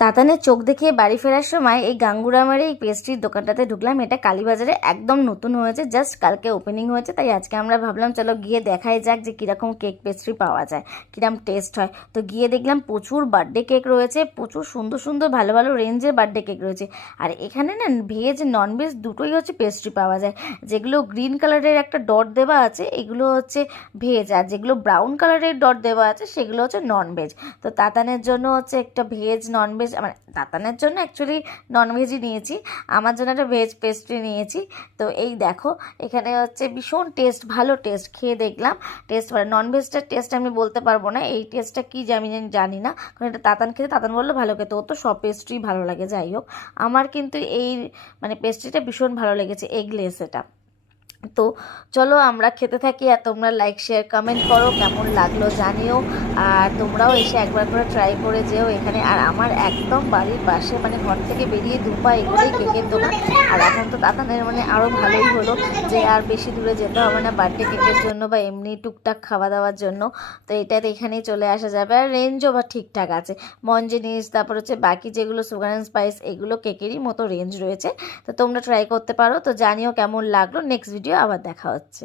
তাতানের চোখ দেখিয়ে বাড়ি ফেরার সময় এই গাঙ্গুরামের এই পেস্ট্রির দোকানটাতে ঢুকলাম। এটা কালীবাজারে একদম নতুন হয়েছে, জাস্ট কালকে ওপেনিং হয়েছে। তাই আজকে আমরা ভাবলাম চলো গিয়ে দেখাই যাক যে কীরকম কেক পেস্ট্রি পাওয়া যায়, কীরকম টেস্ট হয়। তো গিয়ে দেখলাম প্রচুর বার্থডে কেক রয়েছে, প্রচুর সুন্দর সুন্দর ভালো ভালো রেঞ্জের বার্থডে কেক রয়েছে। আর এখানে না ভেজ ননভেজ দুটোই হচ্ছে পেস্ট্রি পাওয়া যায়। যেগুলো গ্রিন কালারের একটা ডট দেওয়া আছে এগুলো হচ্ছে ভেজ, আর যেগুলো ব্রাউন কালারের ডট দেওয়া আছে সেগুলো হচ্ছে ননভেজ। তো তাতানের জন্য হচ্ছে একটা ভেজ ননভেজ, মানে তাতানের জন্য অ্যাকচুয়ালি ননভেজই নিয়েছি, আমার জন্য একটা ভেজ পেস্ট্রি নিয়েছি। তো এই দেখো এখানে হচ্ছে ভীষণ টেস্ট, ভালো টেস্ট, খেয়ে দেখলাম টেস্ট ভালো। ননভেজটার টেস্ট আমি বলতে পারবো না, এই টেস্টটা কী আমি জানি না, কারণ এটা তাতান খেতে, তাতান বললো ভালো খেতে, ও তো সব পেস্ট্রি ভালো লাগে। যাই হোক, আমার কিন্তু এই মানে পেস্ট্রিটা ভীষণ ভালো লেগেছে, এগলেস এটা। তো চলো আমরা খেতে থাকি, আর তোমরা লাইক শেয়ার কমেন্ট করো, কেমন লাগলো জানিও। আর তোমরাও এসে একবার করে ট্রাই করে যেও এখানে। আর আমার একদম বাড়ির পাশে, মানে ঘর থেকে বেরিয়ে দুপা এগুলোই কেকের দোকান। আর এখন তো তাতানের মানে আরও ভালোই হলো যে আর বেশি দূরে যেতে হবে না বার্থডে কেকের জন্য বা এমনি টুকটাক খাওয়া দাওয়ার জন্য। তো এটাতে এখানেই চলে আসা যাবে। আর রেঞ্জও বা ঠিকঠাক আছে, মঞ্জেনিস তারপর হচ্ছে বাকি যেগুলো সুগার অ্যান্ড স্পাইস, এগুলো কেকেরই মতো রেঞ্জ রয়েছে। তো তোমরা ট্রাই করতে পারো। তো জানিও কেমন লাগলো। নেক্সট ভিডিও আবার দেখা হচ্ছে।